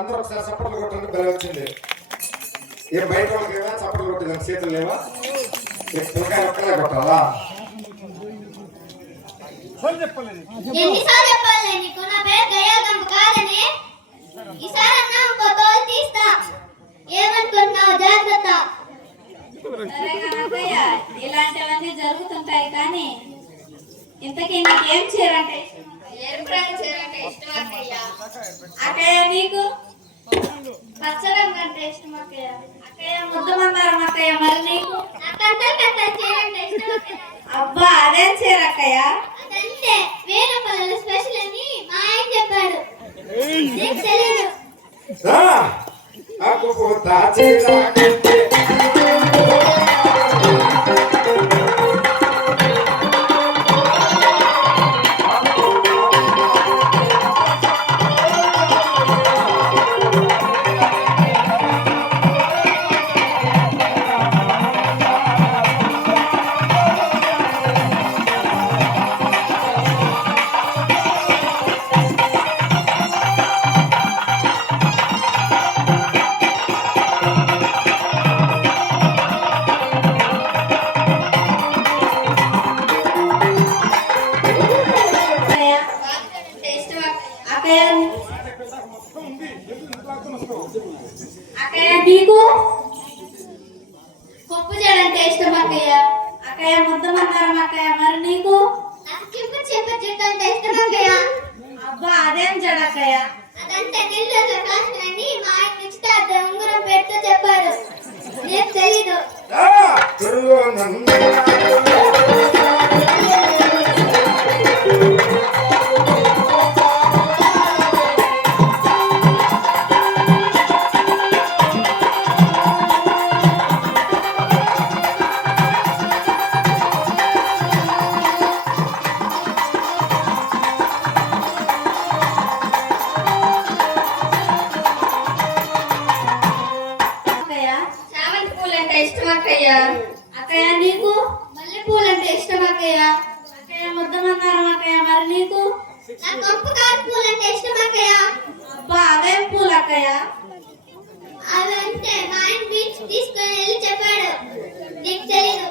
అందరూ ఒకసారి చప్పట్లు కొట్టండి. బలి వచ్చింది. ఏ బయట వాళ్ళకి ఏమైనా చప్పట్లు కొట్టింది చేతులు లేవా? పిల్లకాయ ఒక్కలే కొట్టాలా? ఎన్నిసార్లు చెప్పాలి నీకు నా పేరు గయాగంప కాదని? ఈసారి అన్నా ఇంకో తోలు తీస్తా. ఏమనుకుంటున్నావు? జాగ్రత్త. ఇలాంటివన్నీ జరుగుతుంటాయి కానీ ఇంతకీ నీకేం చీరంటే ఎరుపు రంగు చీర అంటే ఇష్టం అక్కయ్య. అక్కయ్య నీకు పచ్చ రంగు అంటే ఇష్టం అక్కయ్య. అక్కయ్య ముద్దు మందారం అక్కయ్య మరి నీకు నాకు కట్టలు కట్టలు చీర అంటే ఇష్టం అక్కయ్య. అబ్బా అదేం చీర అక్కయ్య? అదంటే వేరేపల్లెల స్పెషల్ అని మా ఆయన చెప్పాడు. నీకు తెలియదు. అక్కయ్య నీకు పప్పు చేయడంటే ఇష్టం అక్కయ్య. అక్కయ్య ముద్దు మందారం అక్కయ్య మరి నీకు నాకు చింప చెట్టు అంటే ఇష్టం అక్కయ్య. అబ్బా అదేం జడ అక్కయ్య? అదంటే నెల్లూరులో కాసులని మా ఆయన నిశ్చితార్థ ఉంగరం పెడుతూ చెప్పాడు. నీకు తెలీదు. చామంతి పూలు అంటే ఇష్టం అక్కయ్య. అక్కయ్య నీకు మల్లె పూలు అంటే ఇష్టం అక్కయ్య. అక్కయ్య ముద్దు మందారం అక్కయ్య మరి నీకు నాకు కంపు కారు పూలు అంటే ఇష్టం అక్కయ్య. అబ్బా అదేం పూలు అక్కయ్య? అదంటే మా ఆయన బీచ్ తీసుకొని వెళ్ళి చెప్పాడు. నీకు తెలీదు.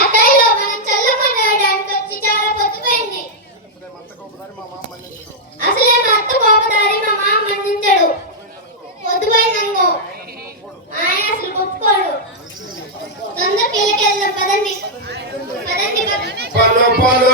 అక్కయ్యలో మనం చల్లమని ఆడడానికి వచ్చి చాలా పొద్దుపోయింది. అసలే మా అత్త కోపదారి మా మామ మన్నించాడు. పొద్దుపోయిందనుకో ఆయన అసలు ఒప్పుకోడు. తొందరకి ఇళ్ళకి వెళ్దాం పదండి. పదండి పలు పలు